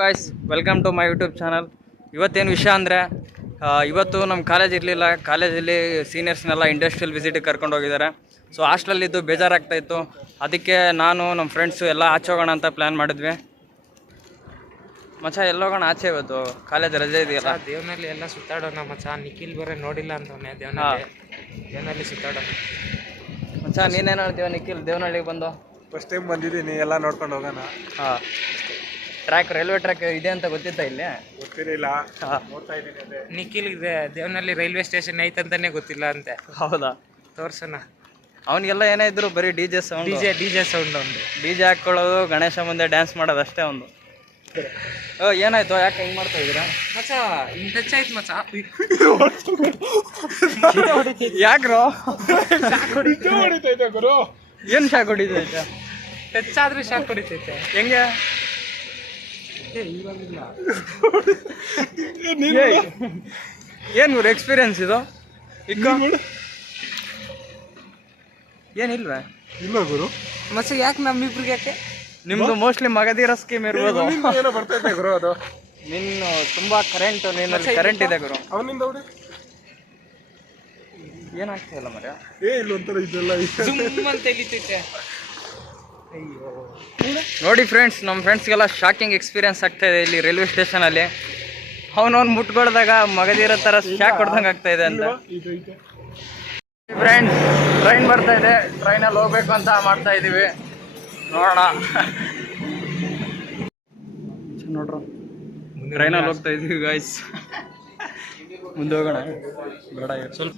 Guys welcome to my YouTube channel. ಇವತ್ತೇನು ವಿಷಯ ಅಂದರೆ ಇವತ್ತು ನಮ್ಮ ಕಾಲೇಜ್ ಇರಲಿಲ್ಲ. ಕಾಲೇಜಲ್ಲಿ ಸೀನಿಯರ್ಸ್ನೆಲ್ಲ ಇಂಡಸ್ಟ್ರಿಯಲ್ ವಿಸಿಟಿಗೆ ಕರ್ಕೊಂಡು ಹೋಗಿದ್ದಾರೆ. ಸೊ ಹಾಸ್ಟೆಲಲ್ಲಿದ್ದು ಬೇಜಾರಾಗ್ತಾಯಿತ್ತು. ಅದಕ್ಕೆ ನಾನು ನಮ್ಮ ಫ್ರೆಂಡ್ಸು ಎಲ್ಲ ಆಚೆ ಹೋಗೋಣ ಅಂತ ಪ್ಲ್ಯಾನ್ ಮಾಡಿದ್ವಿ. ಮಚ್ಚ ಎಲ್ಲೋಗೋಣ ಆಚೆ? ಇವತ್ತು ಕಾಲೇಜ್ ರಜೆ ಇದೆಯಲ್ಲ. ದೇವನಲ್ಲಿ ಎಲ್ಲ ಸುತ್ತಾಡೋಣ ಮಚ್ಚ. ನಿಖಿಲ್ ಬರೋ ನೋಡಿಲ್ಲ ಅಂತವನೇ ದೇವನಲ್ಲಿ ಸುತ್ತಾಡೋಣ ಮಚ್ಚ. ನೀನೇನು ಹೇಳ್ತೀವ ನಿಖಿಲ್? ದೇವನಹಳ್ಳಿಗೆ ಬಂದು ಫಸ್ಟ್ ಟೈಮ್ ಬಂದಿದ್ದೀನಿ, ಎಲ್ಲ ನೋಡ್ಕೊಂಡು ಹೋಗೋಣ. ಹಾಂ, ಟ್ರ್ಯಾಕ್ ರೈಲ್ವೆ ಟ್ರ್ಯಾಕ್ ಇದೆ ಅಂತ ಗೊತ್ತಿತ್ತಾ? ಇಲ್ಲಿ ಗೊತ್ತಿರಲಿಲ್ಲ, ನೋಡ್ತಾ ಇದ್ದೀನಿ. ಅದೇ ನಿಖಿಲ್ ದೇವನಲ್ಲಿ ರೈಲ್ವೆ ಸ್ಟೇಷನ್ ಐತಂತಾನೆ ಗೊತ್ತಿಲ್ಲ ಅಂತೆ. ಹೌದಾ? ತೋರ್ಸೋಣ. ಅವನಿಗೆಲ್ಲ ಏನೇ ಇದ್ರು ಬರೀ D J sound, D J sound. ಒಂದು ಡಿ ಜೆ ಹಾಕ್ಕೊಳ್ಳೋದು, ಗಣೇಶ ಮುಂದೆ ಡ್ಯಾನ್ಸ್ ಮಾಡೋದು ಅಷ್ಟೇ ಒಂದು. ಏನಾಯ್ತು? ಯಾಕೆ ಹೆಂಗೆ ಮಾಡ್ತಾ ಇದ್ದೀರಾ ಮಚ್ಚ? ಹಿಂಗೆ ಟಚ್ ಆಯ್ತು ಮಚ್ಚ. ಯಾಕ್ರೋ? ಹೊಡಿತೈತೆ ಗುರು. ಏನು ಶಾಕ್ ಹೊಡಿತೈತೆ? ಟಚ್ ಆದ್ರೆ ಶಾಕ್ ಹೊಡಿತೈತೆ. ಹೆಂಗೆ? ಏನು ಎಕ್ಸ್ಪೀರಿಯನ್ಸ್ ಇದು? ಏನಿಲ್ವೇ? ಇಲ್ಲ ಗುರು. ಮಚ್ಚ ಯಾಕೆ ನಮ್ಮಿಬ್ರಿಗೆ ಯಾಕೆ? ನಿಮ್ದು ಮೋಸ್ಟ್ಲಿ ಮಗದೀರ ಸ್ಕೀಮ್ ಇರ್ಬೋದು. ಏನೋ ಬರ್ತೈತೆ ಗುರು ಅದು. ನಿನ್ನ ತುಂಬಾ ಕರೆಂಟ್, ಕರೆಂಟ್ ಇದೆ ಗುರು. ಅವನಿಂದ ಹೊಡಿ. ಏನಾಗ್ತಿಲ್ಲ ಮರ. ಇಲ್ಲೊಂಥರ ಇದೆಲ್ಲ ಜುಮ್ ಅಂತ ಎಲಿತೈತೆ. ನೋಡಿ ಫ್ರೆಂಡ್ಸ್, ನಮ್ಮ ಫ್ರೆಂಡ್ಸ್ಗೆಲ್ಲ ಶಾಕಿಂಗ್ ಎಕ್ಸ್ಪೀರಿಯನ್ಸ್ ಆಗ್ತಾ ಇದೆ ಇಲ್ಲಿ ರೈಲ್ವೆ ಸ್ಟೇಷನಲ್ಲಿ. ಅವನವ್ನು ಮುಟ್ಕೊಳ್ದಾಗ ಮಗದಿರೋ ಥರ ಶಾಕ್ ಹೊಡ್ದಂಗೆ ಆಗ್ತಾ ಇದೆ ಅಂತ. ಫ್ರೆಂಡ್ಸ್, ಟ್ರೈನ್ ಬರ್ತಾ ಇದೆ. ಟ್ರೈನಲ್ಲಿ ಹೋಗ್ಬೇಕು ಅಂತ ಮಾಡ್ತಾ ಇದ್ದೀವಿ. ನೋಡೋಣ. ನೋಡ್ರ, ಟ್ರೈನಲ್ಲಿ ಹೋಗ್ತಾ ಇದ್ದೀವಿ ಗಾಯ್ಸ್. ಮುಂದೆ ಹೋಗೋಣ ಬೇಡ? ಸ್ವಲ್ಪ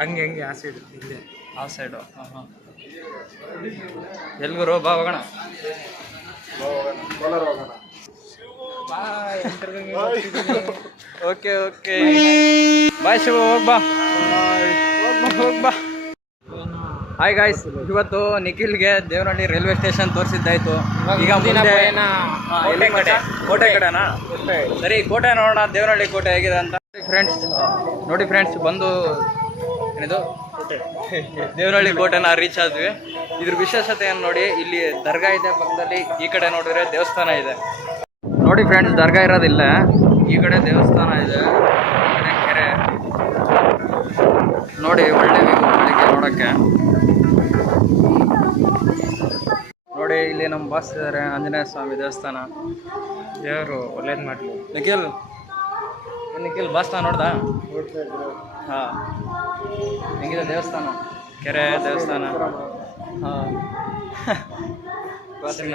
ಹಂಗೆ ಹಂಗೆ ಆ ಸೈಡ್ ಹಿಂದೆ. ಆ ಸೈಡು. ಹಾಂ ಹಾಂ. ಎಲ್ಗುರು ಬಾ ಹೋಗೋಣ. Okay okay bye Shiva. ಹೋಗ್ಬಾ ಹೋಗ್ಬಾ. ಹಾಯ್ ಗಾಯ್ಸ್, ಇವತ್ತು ನಿಖಿಲ್ಗೆ ದೇವನಹಳ್ಳಿ ರೈಲ್ವೆ ಸ್ಟೇಷನ್ ತೋರಿಸಿದ್ದಾಯ್ತು. ಈಗ ಮುಂದೆ ಕೋಟೆ ಕಡೆನಾ? ಸರಿ, ಕೋಟೆ ನೋಡೋಣ. ದೇವನಹಳ್ಳಿ ಕೋಟೆ ಹೇಗಿದೆ ಅಂತ. ಫ್ರೆಂಡ್ಸ್ ನೋಡಿ, ಫ್ರೆಂಡ್ಸ್ ಬಂದು ಏನಿದು ದೇವನಹಳ್ಳಿ ಕೋಟೆನ ರೀಚ್ ಆದ್ವಿ. ಇದ್ರ ವಿಶೇಷತೆ ಏನು ನೋಡಿ, ಇಲ್ಲಿ ದರ್ಗಾ ಇದೆ ಪಕ್ಕದಲ್ಲಿ. ಈ ಕಡೆ ನೋಡಿದ್ರೆ ದೇವಸ್ಥಾನ ಇದೆ. ನೋಡಿ ಫ್ರೆಂಡ್ಸ್, ದರ್ಗಾ ಇರೋದಿಲ್ಲ, ಈ ಕಡೆ ದೇವಸ್ಥಾನ ಇದೆ, ಈ ಕಡೆ ಕೆರೆ. ನೋಡಿ ಒಳ್ಳೆ ವ್ಯೂ ಬೆಳಿಗ್ಗೆ ನೋಡೋಕ್ಕೆ. ನೋಡಿ ಇಲ್ಲಿ ನಮ್ಮ ಬಾಸ್ ಇದ್ದಾರೆ, ಆಂಜನೇಯ ಸ್ವಾಮಿ ದೇವಸ್ಥಾನ. ದೇವರು ಒಳ್ಳೇದು ಮಾಡಲಿ. ನಿಖಿಲ್ ಬಾಸ್ನ ನೋಡ್ದ? ಹಾಂ, ಹೆಂಗಿದೆ ದೇವಸ್ಥಾನ? ಕೆರೆ ದೇವಸ್ಥಾನ. ಹಾಂ,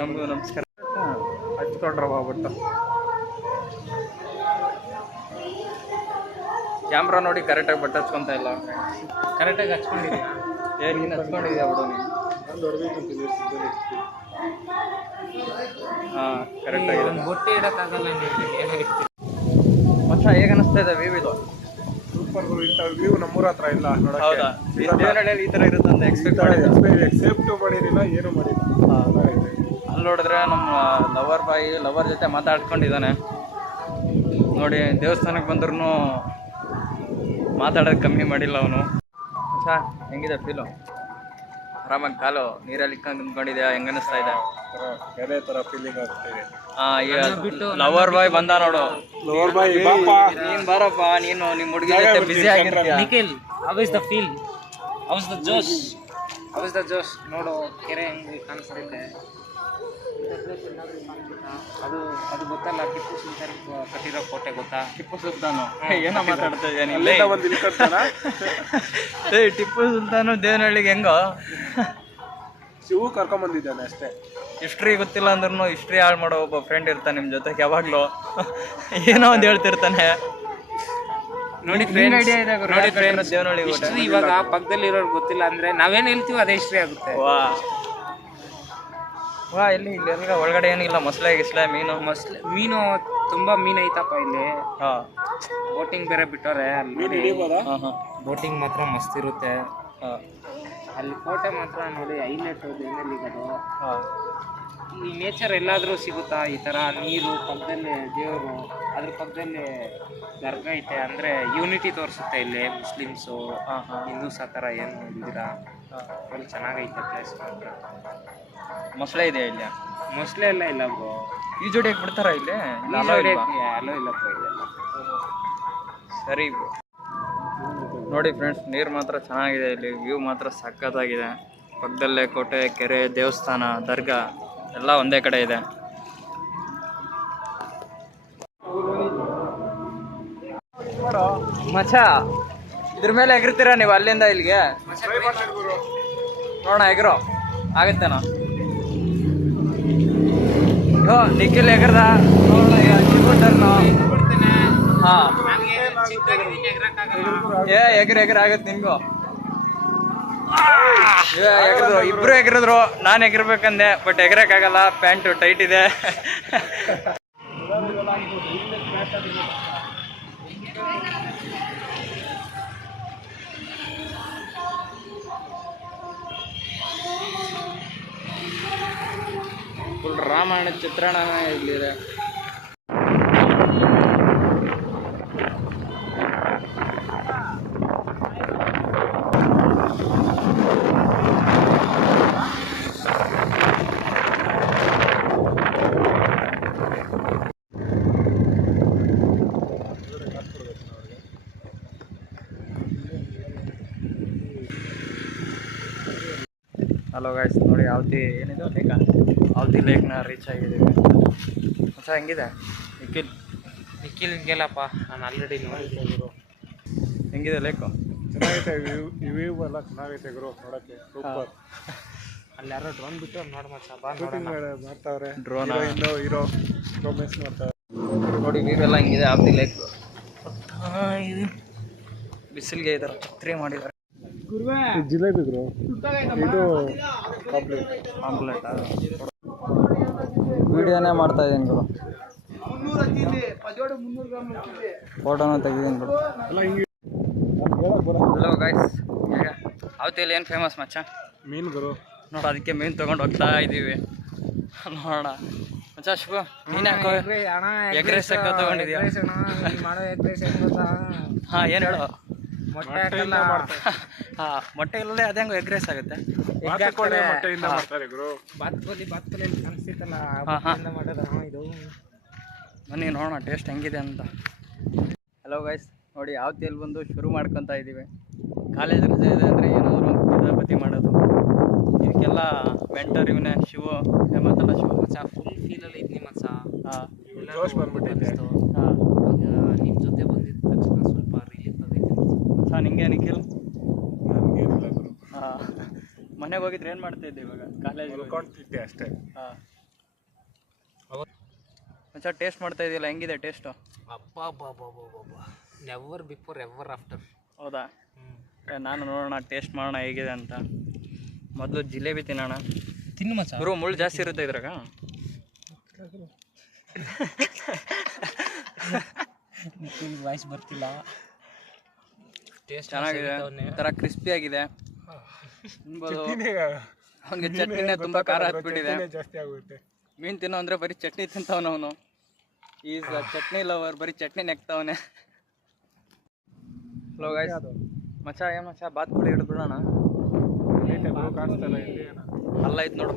ನಮಗೂ ನಮಸ್ಕಾರ. ಹಚ್ಕೊಂಡ್ರ ಹೋಗ್ಬಿಟ್ಟು ಕ್ಯಾಮ್ರಾ ನೋಡಿ ಕರೆಕ್ಟಾಗಿ ಬಟ್ಟೆ ಹಚ್ಕೊತಾ ಇಲ್ಲ. ಕರೆಕ್ಟಾಗಿ ಹಚ್ಕೊಂಡಿದ್ದೀಯಾ? ನೀನು ಹಚ್ಕೊಂಡಿದ್ಯಾ ಬಿಡು ನೀನು. ಹಾಂ, ಕರೆಕ್ಟಾಗಿದೆ. ಬೊಟ್ಟೆ ಇಡೋಕ್ಕಾಗಲ್ಲ ಏನಾಗಿತ್ತು ಮಚ್ಚ. ಹೇಗೆ ಅನಿಸ್ತಾ ಇದೆ ವ್ಯೂ ಇದು? ಸೂಪರ್ ಗುರು. ಇಂಥ ವ್ಯೂ ನಮ್ಮೂರ ಹತ್ರ ಇಲ್ಲ ನೋಡೋಕೆ. ಹೌದಾ? ದೇವನಹಳ್ಳಿಯಲ್ಲಿ ಈ ಥರ ಇರುತ್ತೆ ಅಂತ ಎಕ್ಸ್ಪೆಕ್ಟ್ ಮಾಡಿರಲಿಲ್ಲ, ಏನು ಮಾಡಿಲ್ಲ. ಅಲ್ಲಿ ನೋಡಿದ್ರೆ ನಮ್ಮ ಲವರ್ ಜೊತೆ ಮಾತಾಡ್ಕೊಂಡಿದ್ದಾನೆ ನೋಡಿ. ದೇವಸ್ಥಾನಕ್ಕೆ ಬಂದ್ರೂ ಮಾತಾಡೋದು ಕಮ್ಮಿ ಮಾಡಿಲ್ಲ ಅವನು. ಅಚ್ಚಾ, ಹೆಂಗಿದೆ ಫೀಲು? ಆರಾಮಾಗಿ ಕಾಲು ನೀರಲ್ಲಿ ನಿಂತ್ಕೊಂಡಿದ್ಯಾ? ಹೆಂಗ ಅನಿಸ್ತಾ ಇದೆ? ಬೇರೆ ಥರ ಫೀಲಿಂಗ್ ಆಗ್ತಿದೆ. ಲವರ್ ಬಾಯ್ ಬಂದ ನೋಡು. ಲವರ್ ಬಾಯ್ ನೀನ್ ಬಾರಪ್ಪ, ನೀನು ನಿಮ್ಮ ಹುಡುಗಿ ಜೊತೆ ಬಿಸಿ ಆಗಿರ್ತೀಯ. Nikhil, how is the feel? How is the josh? ನೋಡು ಕೆರೆ ಹೆಂಗೆ ಕಾಣಿಸ್ತೈತೆ. ಅದು ಗೊತ್ತಲ್ಲ, ಟಿಪ್ಪು ಸುಲ್ತಾನ್ ಕಟ್ಟಿರೋ ಕೋಟೆ ಗೊತ್ತಾ? ಟಿಪ್ಪು ಸುಲ್ತಾನು ಏನೋ ಮಾತಾಡ್ತಾ ಇದ್ದೀನಿ. ಟಿಪ್ಪು ಸುಲ್ತಾನು ದೇವನಹಳ್ಳಿಗೆ ಹೆಂಗೋ ಶಿವು ಕರ್ಕೊಂಬಂದಿದ್ದಾನೆ ಅಷ್ಟೇ. ಹಿಸ್ಟ್ರಿ ಗೊತ್ತಿಲ್ಲ ಅಂದ್ರೂ ಹಿಸ್ಟ್ರಿ ಹಾಳು ಮಾಡೋ ಒಬ್ಬ ಫ್ರೆಂಡ್ ಇರ್ತಾನೆ ನಿಮ್ಮ ಜೊತೆಗೆ ಯಾವಾಗಲೂ. ಏನೋ ಒಂದು ಹೇಳ್ತಿರ್ತಾನೆ. ನೋಡಿ ಫ್ರೆಂಡ್ಸ್, ದೇವನಹಳ್ಳಿ ಹಿಸ್ಟ್ರಿ ಇವಾಗ ಪಕ್ಕದಲ್ಲಿ ಇರೋರು ಗೊತ್ತಿಲ್ಲ ಅಂದ್ರೆ ನಾವೇನು ಹೇಳ್ತೀವಿ ಅದೇ ಹಿಸ್ಟ್ರಿ ಆಗುತ್ತೆ. ವಾ ಇಲ್ಲಿ ಒಳಗಡೆ ಏನಿಲ್ಲ, ಮೊಸಳೆ ಗಿಸ್ಲೆ, ಮೀನು ತುಂಬಾ ಮೀನು ಐತಪ್ಪ ಇಲ್ಲಿ. ಹಾಂ, ಬೋಟಿಂಗ್ ಬೇರೆ ಬಿಟ್ಟವ್ರೆ ಅಲ್ಲಿ. ಬೋಟಿಂಗ್ ಮಾತ್ರ ಮಸ್ತ್ ಇರುತ್ತೆ. ಹಾಂ, ಅಲ್ಲಿ ಕೋಟೆ ಮಾತ್ರ ನೋಡಿ ಹೈಲೈಟ್ ದೇವನಹಳ್ಳಿಗದು. ಹಾಂ, ಈ ನೇಚರ್ ಎಲ್ಲಾದರೂ ಸಿಗುತ್ತಾ? ಈ ಥರ ನೀರು ಪಕ್ಕದಲ್ಲಿ ದೇವರು, ಅದ್ರ ಪಕ್ಕದಲ್ಲಿ ದರ್ಗಾ ಐತೆ. ಅಂದರೆ ಯೂನಿಟಿ ತೋರಿಸುತ್ತೆ ಇಲ್ಲಿ. ಮುಸ್ಲಿಮ್ಸು ಹಿಂದೂಸ್ ಆ ಥರ ಏನು ಇದ್ದೀರಾ. ಫುಲ್ ಚೆನ್ನಾಗೈತೆ ಪ್ಲೇಸ್ ಮಾತ್ರ. ಮೊಸಳೆ ಇದೆ ಇಲ್ಲಿ. ಮೊಸಳೆ ಎಲ್ಲ ಇಲ್ಲ ಬ್ರೋ. ಈ ಜೋಡಿಯಾಗಿ ಬಿಡ್ತಾರ ಇಲ್ಲಿ? ಇಲ್ಲ, allow ಇಲ್ವಾ? ಅಲೋ ಇಲ್ಲ ಬ್ರೋ ಇದೆಲ್ಲ. ಸರಿ ಬ್ರೋ. ನೋಡಿ ಫ್ರೆಂಡ್ಸ್, ನೀರು ಮಾತ್ರ ಚೆನ್ನಾಗಿದೆ, ಇಲ್ಲಿ ವ್ಯೂ ಮಾತ್ರ ಸಖತ್ತಾಗಿದೆ. ಪಕ್ಕದಲ್ಲೇ ಕೋಟೆ, ಕೆರೆ, ದೇವಸ್ಥಾನ, ದರ್ಗಾ ಎಲ್ಲ ಒಂದೇ ಕಡೆ ಇದೆ. ಮಚ್ಚ, ಇದ್ರ ಮೇಲೆ ಎಗರ್ತೀರಾ ನೀವು ಅಲ್ಲಿಂದ ಇಲ್ಲಿಗೆ? ನೋಡೋಣ, ಎಗರೋ ಆಗತ್ತೇನೋ. ಯೋ ನಿಖಿಲ್ ಎಗರ್ದ ಹಾ. ಎಗರ್ ಆಗತ್ತೆ ನಿನ್ಗೂ. ಎಗರಿದ್ರು, ಇಬ್ರು ಎಗರಿದ್ರು. ನಾನು ಎಗರ್ಬೇಕಂದೆ, ಬಟ್ ಎಗರಕ್ಕಾಗಲ್ಲ, ಪ್ಯಾಂಟು ಟೈಟ್ ಇದೆ. ಫುಲ್ ರಾಮಾಯಣ ಚಿತ್ರಣ ಇಲ್ಲಿದೆ. ಹಲೋ ಗೈಸ್, ನೋಡಿ ಆವತಿ ಏನಿದೆ ಲೇಕ, ಆವತಿ ಲೇಕ್ನ ರೀಚ್ ಆಗಿದ್ದೀವಿ. ಹೊಸ ಹೆಂಗಿದೆ ನಿಖಿಲ್ ಹಿಂಗೆಲ್ಲಪ್ಪ, ನಾನು ಆಲ್ರೆಡಿ ನೋಡಿದ್ದೆ. ಹೆಂಗಿದೆ ಲೇಕು? ಚೆನ್ನಾಗೈತೆ, ವ್ಯೂ ಎಲ್ಲ ಚೆನ್ನಾಗೈತೆ ಗುರು ನೋಡಕ್ಕೆ. ಸೂಪರ್. ಅಲ್ಲಿ ಯಾರೋ ಡ್ರೋನ್ ಬಿಟ್ಟು ನೋಡಿ ಮಚ್ಚ, ಬಾ ಶೂಟಿಂಗ್ ನೋಡೋಣ. ಮಾಡ್ತಾವ್ರೆ. ಡ್ರೋನ್ ಹೀರೋ ರೊಮ್ಯಾನ್ಸ್ ಮಾಡ್ತಾವ್ರೆ. ನೋಡಿ ವ್ಯೂ ಎಲ್ಲ ಹೆಂಗಿದೆ ಆವತಿ ಲೇಕ್. ಬಿಸಿಲಿಗೆ ಈ ಥರ ಛತ್ರಿ ಮಾಡಿದ್ದಾರೆ. ಜಿಲೇಬಿ ಗುರು, ಇದು ಕಾಂಪ್ಲೇಟ್ ವಿಡಿಯೋನೇ ಮಾಡ್ತಾ ಇದ್ದೀನಿ ಗುರು, ಫೋಟೋನ ತೆಗಿದ್ದೀನಿ ಗುರು. ಹಲೋ ಗೈಸ್, ಆವತಿಯಲ್ಲಿ ಏನು ಫೇಮಸ್ ಮಚ್ಚ? ಮೀನು ಗುರು. ನೋಡು, ಅದಕ್ಕೆ ಮೀನು ತೊಗೊಂಡು ಹೋಗ್ತಾ ಇದ್ದೀವಿ. ನೋಡೋಣ ಮಚ್ಚ. ಶುಭ, ನೀನು ಯಾಕೋ ಎಗ್ ರೈಸ್ ತೊಗೊಂಡಿದ್ಯಾ? ಹಾಂ, ಏನು ಹೇಳು? ಮೊಟ್ಟೆ ಹಾಕಲ್ಲ. ಹಾಂ, ಮೊಟ್ಟೆ ಇಲ್ಲದೆ ಅದೇ ಹೆಂಗೋ ಎಗ್ ರೈಸ್ ಆಗುತ್ತೆ. ಮೊಟ್ಟೆಯಿಂದ ಮಾಡ್ತಾರೆ ಗುರು. ಬಾತ್ಕೋಲಿ ಕಾಣಿಸ್ತಿತ್ತಲ್ಲ, ಮಾಡೋದ ಇದು. ಬನ್ನಿ ನೋಡೋಣ ಟೇಸ್ಟ್ ಹೆಂಗಿದೆ ಅಂತ. ಹಲೋ ಗೈಸ್, ನೋಡಿ ಆವತಿಯಲ್ಲಿ ಬಂದು ಶುರು ಮಾಡ್ಕೊತಾ ಇದ್ದೀವಿ. ಕಾಲೇಜ್ ರಜೆ ಇದೆ ಅಂದರೆ ಏನಾದರೂ ಒಂದು ಕಿತಾಪತಿ ಮಾಡೋದು. ಇದಕ್ಕೆಲ್ಲ ಮೆಂಟರ್ ಇವನೇ, ಶಿವು. ಹೇಮಂತಲ್ಲ ಶಿವು ಮಚ್ಚ. ಫುಲ್ ಫೀಲಲ್ಲಿ ಇದ್ನಿ ಮಚ್ಚ. ಹಾಂ, ಜೋಶ್ ಬಂದ್ಬಿಟ್ಟಿದೆ. ಹಾಂ, ನಿಮ್ಮ ಜೊತೆ ಬಂದಿದ್ದ ತಕ್ಷಣ ಸ್ವಲ್ಪ ರಿಲೀಫ್ ಆಗೈತೆ ಮಚ್ಚ. ನಿಂಗೆ ನಿಖಿಲ್? ನನಗೇನಿಲ್ಲ ಗುರು. ಹಾಂ, ಮನೆಗೆ ಹೋಗಿದ್ರೆ ಏನು ಮಾಡ್ತಾ ಇದ್ದೆ ಇವಾಗ? ಕಾಲೇಜ್ ಅನ್ಕೊಂತಿದ್ದೆ ಅಷ್ಟೇ. ಹಾಂ ಮಚ್ಚ, ಟೇಸ್ಟ್ ಮಾಡ್ತಾ ಇದೆಯಲ್ಲ, ಹೆಂಗಿದೆ taste? Never before ever after. ಹೌದಾ? ನಾನು ನೋಡೋಣ, ಟೇಸ್ಟ್ ಮಾಡೋಣ ಹೇಗಿದೆ ಅಂತ. ಮೊದಲು ಜಿಲೇಬಿ ತಿನ್ನೋಣ. ತಿನ್ನು ಮಚ್ಚ. ಗುರು, ಮುಳ್ಳು ಜಾಸ್ತಿ ಇರುತ್ತೆ ಇದ್ರಾಗ. ವಾಯ್ಸ್ ಬರ್ತಿಲ್ಲ. ಟೇಸ್ಟ್ ಚೆನ್ನಾಗಿದೆ, ಒಂಥರ ಕ್ರಿಸ್ಪಿಯಾಗಿದೆ. ಅವನಿಗೆ ಚಟ್ನಿನೇ ತುಂಬ ಖಾರ ಹತ್ಬಿಟ್ಟಿದೆ. ಜಾಸ್ತಿ ಆಗುತ್ತೆ. ಮೀನು ತಿನ್ನೋ ಅಂದರೆ ಬರೀ ಚಟ್ನಿ ತಿಂತವನು ಅವನು. ಈಸ್ ಚಟ್ನಿ ಲವರ್, ಬರೀ ಚಟ್ನಿ ನೆಕ್ತವನೆ. ಹಲೋ ಗೈಸ್, ಮಚ್ಚ ಏನು ಮಚ್ಚ, ಬಾತ್ಕೋಳಿ ಹಿಡಿದ್ಬಿಡೋಣ. ಕಾಣಿಸ್ತಲ್ಲ ಇಲ್ಲಿ, ಅಲ್ಲ ಐತೆ ನೋಡು,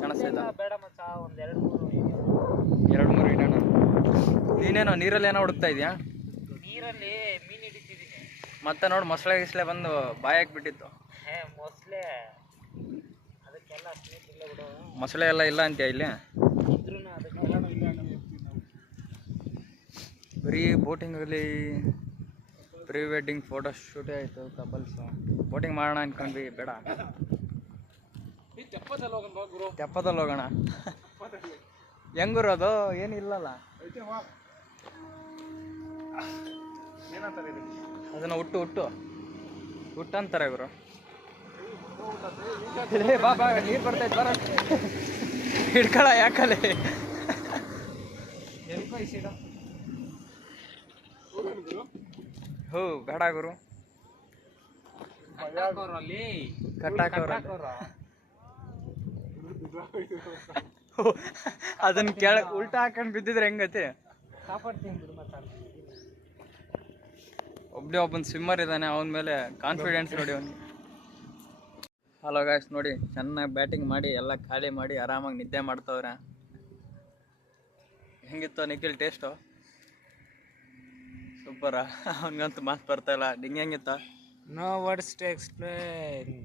ಕಾಣಿಸ್ತೈತಾ? ಬೇಡ ಮಚ್ಚ, ಒಂದು 2-3 ಇಡೋಣ. ನೀನೇನೋ ನೀರಲ್ಲಿ ಏನೋ ಹುಡುಕ್ತಾ ಇದೆಯಾ? ನೀರಲ್ಲಿ ಮೀನು ಹಿಡಿತಿದ್ದೀನಿ. ಮತ್ತೆ ನೋಡು, ಮೊಸಳೆ ಗಿಸ್ಲೆ ಬಂದು ಬಾಯಾಗಿ ಬಿಟ್ಟಿತ್ತು. ಮೊಸಳೆ ಅದಕ್ಕೆಲ್ಲ ಇಲ್ಲ ಬಿಡು. ಮೊಸಳೆ ಎಲ್ಲ ಇಲ್ಲ ಅಂತೀಯ ಇಲ್ಲಿ? ಇದ್ರೂ ಅದಕ್ಕೆಲ್ಲ ಬರೀ ಬೋಟಿಂಗಲ್ಲಿ ಪ್ರೀ ವೆಡ್ಡಿಂಗ್ ಫೋಟೋ ಶೂಟೇ ಆಯಿತು ಕಪಲ್ಸು. ಬೋಟಿಂಗ್ ಮಾಡೋಣ ಅಂದ್ಕೊಂಡ್ವಿ, ಬೇಡ ತೆಪ್ಪದಲ್ಲಿ ಹೋಗೋಣ. ಹೆಂಗುರು ಅದು ಏನಿಲ್ಲಲ್ಲ, ಅದನ್ನು ಹುಟ್ಟು ಅಂತಾರೆ ಗುರು. ಬಾ ನೀರು ಬರ್ತೈತೆ, ಬರ ಹಿಡ್ಕೊಳ, ಯಾಕಲೆ ಹೋ ಬೇಡ ಗುರು, ಕಟ್ಟಾಕೋರ ಅದನ್ನ ಕೆಳ ಉಲ್ಟಾ ಹಾಕೊಂಡು ಬಿದ್ದಿದ್ರೆ ಹೆಂಗತಿ? ಒಬ್ಬನ ಸ್ವಿಮ್ಮರ್ ಇದ್ದಾನೆ, ಅವನ ಮೇಲೆ ಕಾನ್ಫಿಡೆನ್ಸ್ ನೋಡಿ ಅವನಿಗೆ. ಹಲೋ ಗಾಯ್ಸ್, ನೋಡಿ ಚೆನ್ನಾಗಿ ಬ್ಯಾಟಿಂಗ್ ಮಾಡಿ ಎಲ್ಲ ಖಾಲಿ ಮಾಡಿ ಆರಾಮಾಗಿ ನಿದ್ದೆ ಮಾಡ್ತವ್ರೆ. ಹೆಂಗಿತ್ತು ನಿಖಿಲ್ ಟೇಸ್ಟು? ಸೂಪರಾ. ಅವನಿಗಂತೂ ಮಾತು ಬರ್ತಾಯಿಲ್ಲ. ನಿಂಗೆ ಹೆಂಗಿತ್ತ? No words to explain.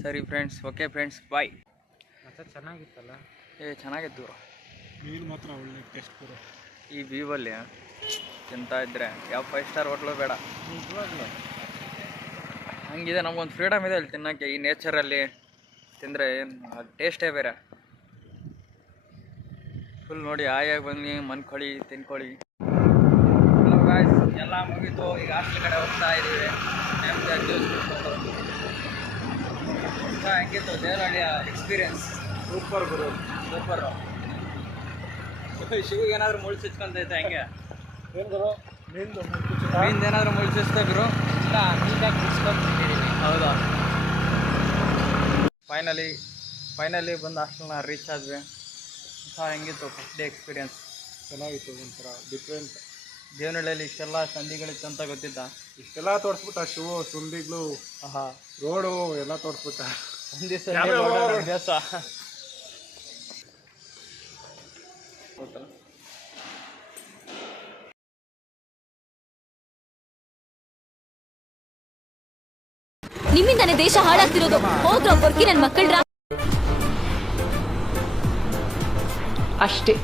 ಸರಿ ಫ್ರೆಂಡ್ಸ್, ಓಕೆ ಫ್ರೆಂಡ್ಸ್, ಬಾಯ್. ಮತ್ತೆ ಚೆನ್ನಾಗಿತ್ತಲ್ಲ? ಚೆನ್ನಾಗಿತ್ತು. ಮೀನು ಮಾತ್ರ ಒಳ್ಳೆ ಟೇಸ್ಟ್ ಬರೋ. ಈ ವ್ಯೂವಲ್ಲಿ ತಿಂತಾ ಇದ್ರೆ ಯಾವ 5 ಸ್ಟಾರ್ ಹೋಟ್ಲು ಬೇಡ. ನಿಜವಾಗ್ಲೂ ಹಂಗಿದೆ, ನಮಗೊಂದು ಫ್ರೀಡಮ್ ಇದೆ ಅಲ್ಲಿ ತಿನ್ನೋಕ್ಕೆ. ಈ ನೇಚರಲ್ಲಿ ತಿಂದರೆ ಏನು ಟೇಸ್ಟೇ ಬೇರೆ. ಫುಲ್ ನೋಡಿ ಆಯಾಗಿ ಬನ್ನಿ, ಮನ್ಕೊಳ್ಳಿ, ತಿನ್ಕೊಳ್ಳಿ. ಹಲೋ ಗಾಯ್ಸ್, ಎಲ್ಲ ಮುಗೀತು. ಈಗ ಹಾಸ್ಟೆಲ್ ಕಡೆ ಹೋಗ್ತಾ ಇದ್ದೀವಿ. ಹೆಂಗಿತ್ತು ದೇವನಹಳ್ಳಿಯ ಎಕ್ಸ್ಪೀರಿಯನ್ಸ್? ಸೂಪರ್ ಗುರು. ಸೂಪರು. ಶಿವಿಗೆ ಏನಾದರೂ ಮುಳ್ಳು ಸಿಚ್ಕೊಂತೈತೆ ಹೆಂಗೆ? ಏನು ಗುರು? ಮೀನ್ದು ಮೀನ್ದು ಏನಾದರೂ ಮುಳ್ಳು ಸಿಚ್ತಾ ಗುರು? ಇಲ್ಲ, ನೀಟಾಗಿ ಬಿಡ್ಸ್ಕೊಂತಿದ್ದೀನಿ. ಹೌದಾ? ಫೈನಲಿ ಬಂದು ಹಾಸ್ಟೆಲ್ನ ರೀಚ್ ಆದ್ವಿ. ಹೆಂಗಿತ್ತು ಫಸ್ಟ್ ಡೇ ಎಕ್ಸ್ಪೀರಿಯನ್ಸ್? ಚೆನ್ನಾಗಿತ್ತು, ಒಂಥರ ಡಿಫ್ರೆಂಟ್. ದೇವನಹಳ್ಳಿಯಲ್ಲಿ ಇಷ್ಟೆಲ್ಲ ಸಂಧಿಗಳಿತ್ತು ಅಂತ ಗೊತ್ತಿದ್ದ? ಇಷ್ಟೆಲ್ಲ ತೋರಿಸ್ಬಿಟ್ಟ ಶಿವು, ಸುಂದಿಗಳು, ರೋಡು ಎಲ್ಲ ತೋರಿಸ್ಬಿಟ್ಟ. ಒಂದು ದಿವಸ ಅಭ್ಯಾಸ ಗೊತ್ತಲ್ಲ. ನಿಮ್ಮಿಂದಾನೇ ದೇಶ ಹಾಳಾಗ್ತಿರೋದು. ಹೋಗ್ರೋ ಬರ್ಕಿ ನನ್ನ ಮಕ್ಕಳ್ರ. ಅಷ್ಟೇ.